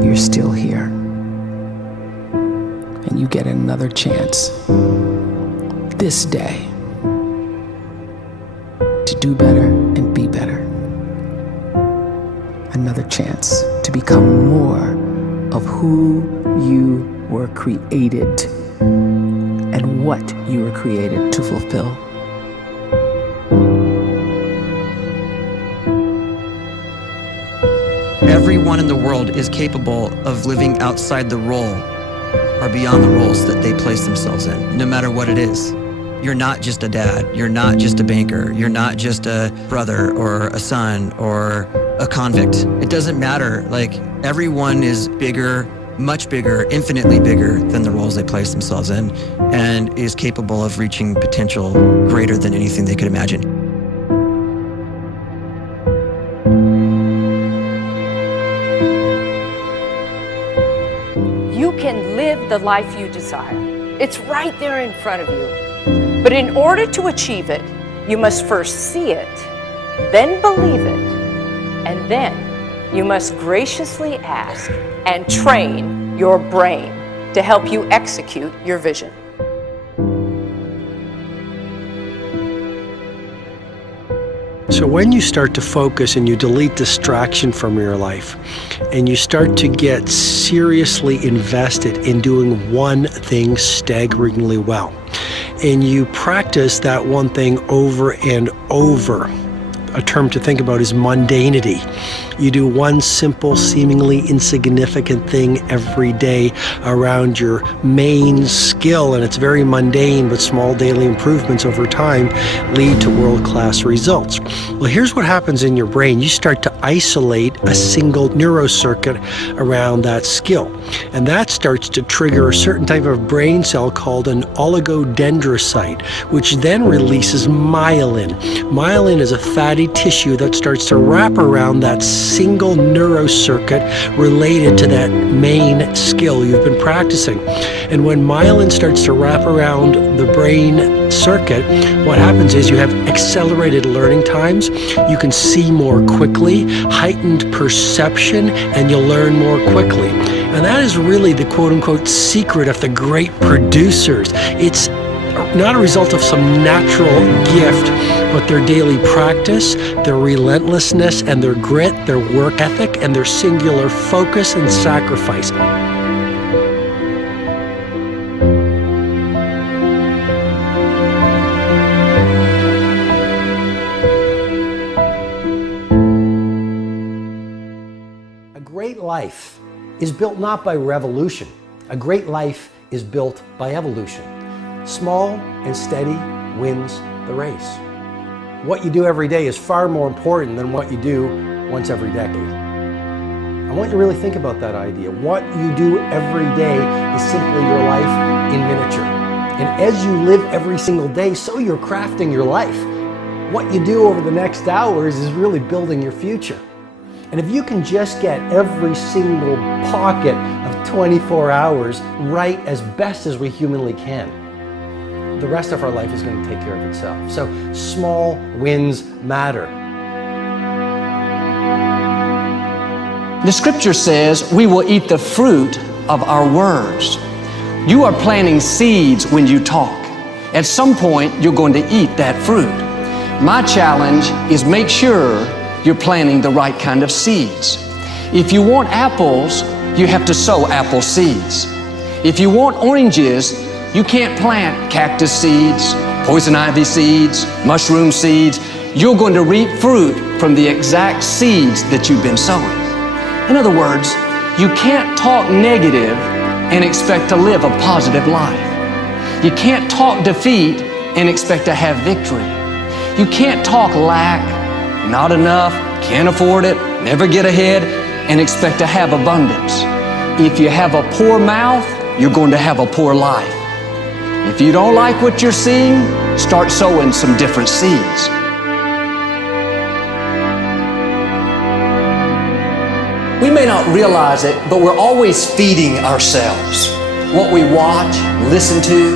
you're still here. And you get another chance this day to do better and be better. Another chance to become more of who you were created and what you were created to fulfill. Everyone in the world is capable of living outside the role or beyond the roles that they place themselves in, no matter what it is. You're not just a dad, you're not just a banker, you're not just a brother or a son or a convict. It doesn't matter. Like, everyone is bigger, much bigger, infinitely bigger than the roles they place themselves in, and is capable of reaching potential greater than anything they could imagine. You can live the life you desire. It's right there in front of you. But in order to achieve it, you must first see it, then believe it, and then you must graciously ask and train your brain to help you execute your vision. So when you start to focus and you delete distraction from your life, and you start to get seriously invested in doing one thing staggeringly well, and you practice that one thing over and over, a term to think about is mundanity. You do one simple, seemingly insignificant thing every day around your main skill, and it's very mundane, but small daily improvements over time lead to world-class results. Well, here's what happens in your brain. You start to isolate a single neurocircuit around that skill, and that starts to trigger a certain type of brain cell called an oligodendrocyte, which then releases myelin. Myelin is a fatty tissue that starts to wrap around that single neurocircuit related to that main skill you've been practicing. And when myelin starts to wrap around the brain circuit, what happens is you have accelerated learning times, you can see more quickly, heightened perception, and you'll learn more quickly. And that is really the quote-unquote secret of the great producers. It's not a result of some natural gift, but their daily practice, their relentlessness and their grit, their work ethic, and their singular focus and sacrifice. A great life is built not by revolution. A great life is built by evolution. Small and steady wins the race. What you do every day is far more important than what you do once every decade. I want you to really think about that idea. What you do every day is simply your life in miniature. And as you live every single day, so you're crafting your life. What you do over the next hours is really building your future. And if you can just get every single pocket of 24 hours right as best as we humanly can, the rest of our life is going to take care of itself. So small wins matter. The scripture says we will eat the fruit of our words. You are planting seeds when you talk. At some point, you're going to eat that fruit. My challenge is make sure you're planting the right kind of seeds. If you want apples, you have to sow apple seeds. If you want oranges, you can't plant cactus seeds, poison ivy seeds, mushroom seeds. You're going to reap fruit from the exact seeds that you've been sowing. In other words, you can't talk negative and expect to live a positive life. You can't talk defeat and expect to have victory. You can't talk lack, not enough, can't afford it, never get ahead, and expect to have abundance. If you have a poor mouth, you're going to have a poor life. If you don't like what you're seeing, start sowing some different seeds. We may not realize it, but we're always feeding ourselves. What we watch, listen to,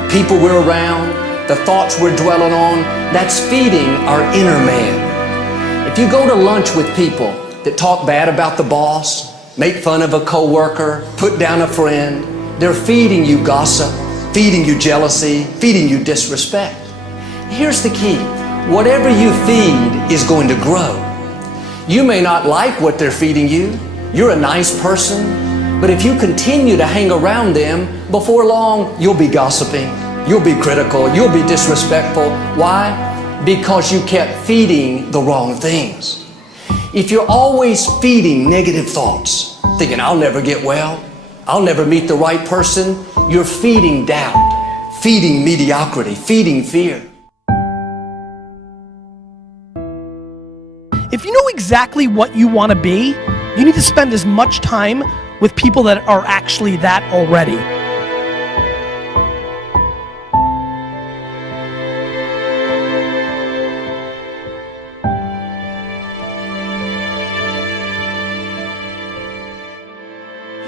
the people we're around, the thoughts we're dwelling on, that's feeding our inner man. If you go to lunch with people that talk bad about the boss, make fun of a coworker, put down a friend. They're feeding you gossip, feeding you jealousy, feeding you disrespect. Here's the key. Whatever you feed is going to grow. You may not like what they're feeding you. You're a nice person, but if you continue to hang around them, before long, you'll be gossiping, you'll be critical, you'll be disrespectful. Why? Because you kept feeding the wrong things. If you're always feeding negative thoughts, thinking, I'll never get well, I'll never meet the right person, you're feeding doubt, feeding mediocrity, feeding fear. If you know exactly what you want to be, you need to spend as much time with people that are actually that already.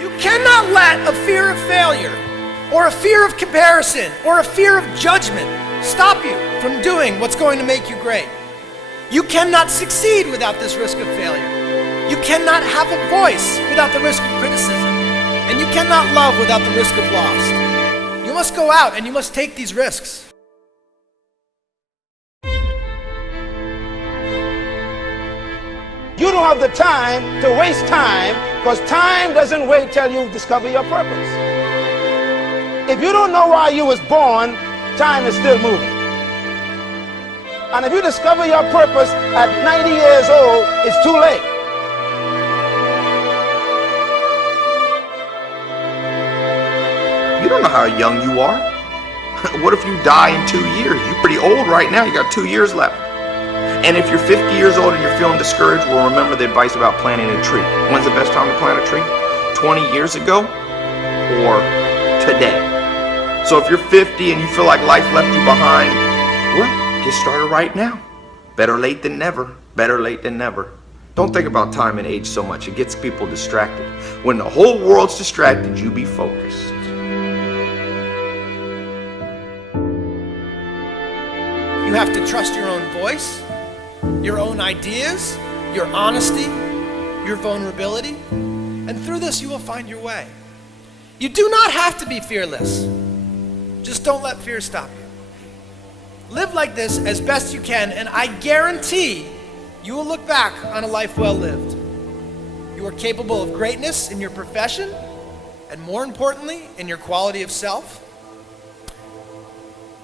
You cannot let a fear of failure, or a fear of comparison, or a fear of judgment stop you from doing what's going to make you great. You cannot succeed without this risk of failure. You cannot have a voice without the risk of criticism. And you cannot love without the risk of loss. You must go out and you must take these risks. You don't have the time to waste time, because time doesn't wait till you discover your purpose. If you don't know why you was born, time is still moving. And if you discover your purpose at 90 years old, it's too late. You don't know how young you are. What if you die in 2 years? You're pretty old right now. You got 2 years left. And if you're 50 years old and you're feeling discouraged, well, remember the advice about planting a tree. When's the best time to plant a tree? 20 years ago or today? So if you're 50 and you feel like life left you behind, well, get started right now. Better late than never. Better late than never. Don't think about time and age so much. It gets people distracted. When the whole world's distracted, you be focused. You have to trust your own voice, your own ideas, your honesty, your vulnerability, and through this you will find your way. You do not have to be fearless. Just don't let fear stop you. Live like this as best you can, and I guarantee you will look back on a life well lived. You are capable of greatness in your profession, and more importantly, in your quality of self.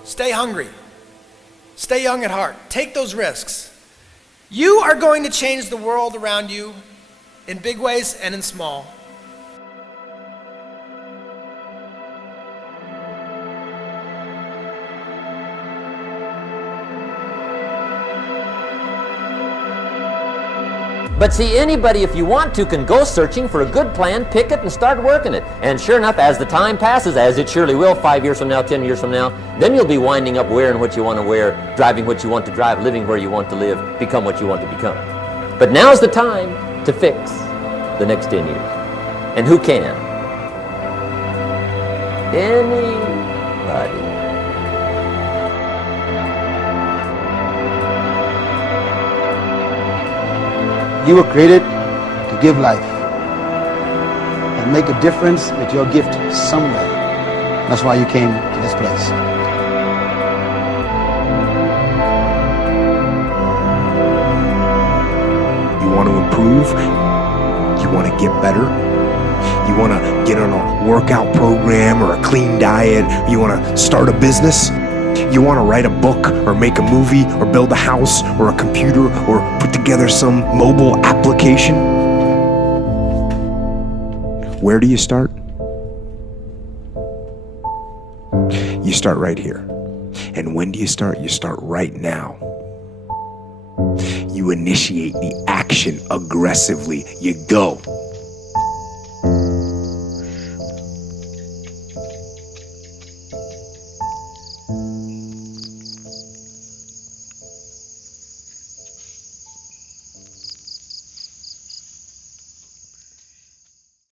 Stay hungry. Stay young at heart. Take those risks. You are going to change the world around you in big ways and in small. But see, anybody, if you want to, can go searching for a good plan, pick it, and start working it. And sure enough, as the time passes, as it surely will 5 years from now, 10 years from now, then you'll be winding up wearing what you want to wear, driving what you want to drive, living where you want to live, become what you want to become. But now's the time to fix the next 10 years. And who can? Anybody. You were created to give life and make a difference with your gift somewhere. That's why you came to this place. You want to improve? You want to get better? You want to get on a workout program or a clean diet? You want to start a business? You want to write a book or make a movie or build a house or a computer or put together some mobile application? Where do you start? You start right here. And when do you start? You start right now. You initiate the action aggressively. You go.